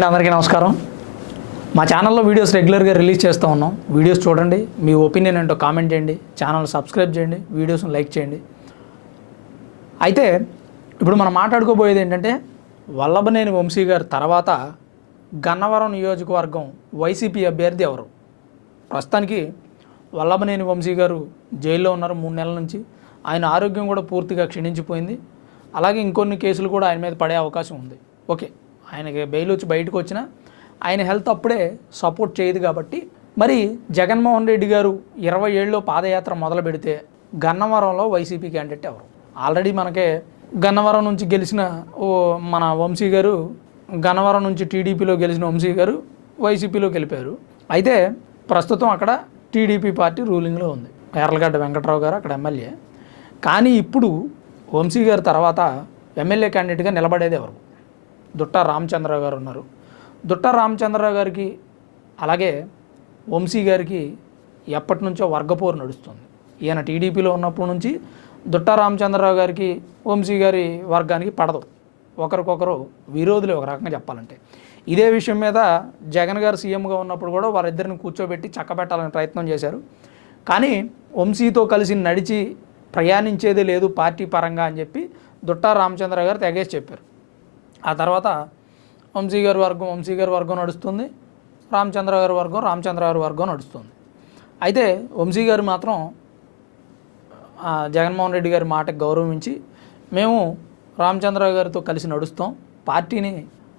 And అందరికీ నమస్కారం. మా ఛానల్లో వీడియోస్ రెగ్యులర్గా రిలీజ్ చేస్తూ ఉన్నాం. వీడియోస్ చూడండి మీ ఒపీనియన్ ఏంటో కామెంట్ చేయండి ఛానల్ సబ్స్క్రైబ్ చేయండి వీడియోస్ని లైక్ చేయండి. అయితే ఇప్పుడు మనం మాట్లాడుకోబోయేది ఏంటంటే వల్లభనేని వంశీ గారి తర్వాత గన్నవరం నియోజకవర్గం వైసీపీ అభ్యర్థి ఎవరు? ప్రస్తుతానికి వల్లభనేని వంశీ గారు జైల్లో ఉన్నారు మూడు నెలల నుంచి. ఆయన ఆరోగ్యం కూడా పూర్తిగా క్షీణించిపోయింది. అలాగే ఇంకొన్ని కేసులు కూడా ఆయన మీద పడే అవకాశం ఉంది. ఓకే. ఆయనకి బెయిల్ వచ్చి బయటకు వచ్చినా ఆయన హెల్త్ అప్పుడే సపోర్ట్ చేయదు కాబట్టి. మరి జగన్మోహన్ రెడ్డి గారు ఇరవై ఏళ్ళలో పాదయాత్ర మొదలు పెడితే గన్నవరంలో వైసీపీ క్యాండిడేట్ ఎవరు? ఆల్రెడీ మనకే గన్నవరం నుంచి గెలిచిన ఓ మన వంశీ గారు గన్నవరం నుంచి టీడీపీలో గెలిచిన వంశీ గారు వైసీపీలో గెలిపారు. అయితే ప్రస్తుతం అక్కడ టీడీపీ పార్టీ రూలింగ్లో ఉంది. ఎర్లగడ్డ వెంకట్రావు గారు అక్కడ ఎమ్మెల్యే. కానీ ఇప్పుడు వంశీ గారి తర్వాత ఎమ్మెల్యే క్యాండిడేట్గా నిలబడేది ఎవరు? దుట్టా రామచంద్రరావు గారు ఉన్నారు. దుట్టా రామచంద్రరావు గారికి అలాగే వంశీ గారికి ఎప్పటి నుంచో వర్గపోరు నడుస్తుంది. ఈయన టీడీపీలో ఉన్నప్పటి నుంచి దుట్టా రామచంద్రరావు గారికి వంశీ గారి వర్గానికి పడదు. ఒకరికొకరు విరోధులు ఒక రకంగా చెప్పాలంటే. ఇదే విషయం మీద జగన్ గారు సీఎంగా ఉన్నప్పుడు కూడా వారిద్దరిని కూర్చోబెట్టి చక్కబెట్టాలని ప్రయత్నం చేశారు. కానీ వంశీతో కలిసి నడిచి ప్రయాణించేదే లేదు పార్టీ పరంగా అని చెప్పి దుట్టా రామచంద్ర గారు తెగేసి చెప్పారు. ఆ తర్వాత వంశీ గారి వర్గం వంశీ గారి వర్గం నడుస్తుంది. రామచంద్ర గారి వర్గం రామచంద్ర గారి వర్గం నడుస్తుంది. అయితే వంశీ గారు మాత్రం జగన్మోహన్ రెడ్డి గారి మాటకు గౌరవించి మేము రామచంద్ర గారితో కలిసి నడుస్తాం. పార్టీని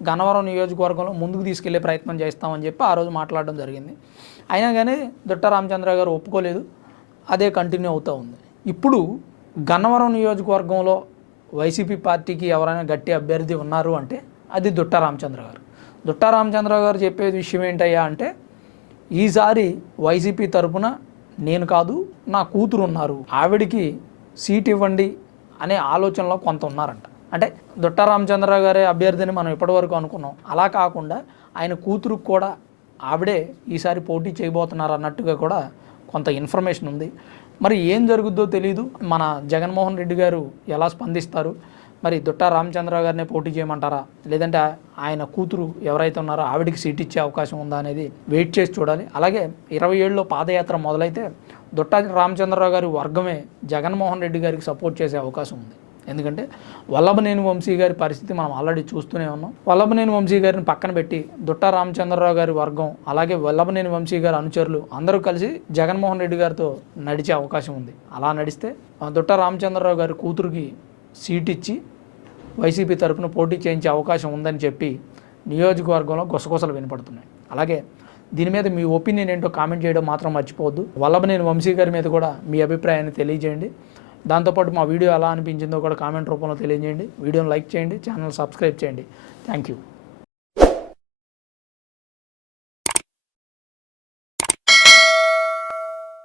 గన్నవరం నియోజకవర్గంలో ముందుకు తీసుకెళ్ళే ప్రయత్నం చేస్తామని చెప్పి ఆ రోజు మాట్లాడడం జరిగింది. అయినా కానీ దుట్ట రామచంద్ర గారు ఒప్పుకోలేదు. అదే కంటిన్యూ అవుతూ ఉంది. ఇప్పుడు గన్నవరం నియోజకవర్గంలో వైసీపీ పార్టీకి ఎవరైనా గట్టి అభ్యర్థి ఉన్నారు అంటే అది దుట్ట రామచంద్ర గారు. దుట్ట రామచంద్ర గారు చెప్పే విషయం ఏంటయ్యా అంటే ఈసారి వైసీపీ తరపున నేను కాదు నా కూతురు ఉన్నారు ఆవిడికి సీట్ ఇవ్వండి అనే ఆలోచనలో కొంత ఉన్నారంట. అంటే దుట్ట రామచంద్ర గారే అభ్యర్థిని మనం ఇప్పటివరకు అనుకున్నాం. అలా కాకుండా ఆయన కూతురుకు కూడా ఆవిడే ఈసారి పోటీ చేయబోతున్నారు అన్నట్టుగా కూడా కొంత ఇన్ఫర్మేషన్ ఉంది. మరి ఏం జరుగుద్దో తెలియదు మన జగన్మోహన్ రెడ్డి గారు ఎలా స్పందిస్తారు? మరి దుట్టా రామచంద్రరావు గారిని పోటీ చేయమంటారా? లేదంటే ఆయన కూతురు ఎవరైతే ఉన్నారో ఆవిడికి సీట్ ఇచ్చే అవకాశం ఉందా అనేది వెయిట్ చేసి చూడాలి. అలాగే ఇరవై ఏళ్ళలో పాదయాత్ర మొదలైతే దుట్టా రామచంద్రరావు గారి వర్గమే జగన్మోహన్ రెడ్డి గారికి సపోర్ట్ చేసే అవకాశం ఉంది. ఎందుకంటే వల్లభనేని వంశీ గారి పరిస్థితి మనం ఆల్రెడీ చూస్తూనే ఉన్నాం. వల్లభనేని వంశీ గారిని పక్కన పెట్టి దుట్టా రామచంద్రరావు గారి వర్గం అలాగే వల్లభనేని వంశీ గారి అనుచరులు అందరూ కలిసి జగన్మోహన్ రెడ్డి గారితో నడిచే అవకాశం ఉంది. అలా నడిస్తే దుట్ట దుట్టా రామచంద్రరావు గారి కూతురికి సీట్ ఇచ్చి వైసీపీ తరపున పోటీ చేయించే అవకాశం ఉందని చెప్పి నియోజకవర్గంలో గుసగుసలు వినపడుతున్నాయి. అలాగే దీని మీద మీ ఒపీనియన్ ఏంటో కామెంట్ చేయడం మాత్రం మర్చిపోవద్దు. వల్లభనేని వంశీ గారి మీద కూడా మీ అభిప్రాయాన్ని తెలియజేయండి. దాంతోపాటు మా వీడియో ఎలా అనిపించిందో కూడా కామెంట్ రూపంలో తెలియజేయండి. వీడియోని లైక్ చేయండి ఛానల్ సబ్స్క్రైబ్ చేయండి. Thank you.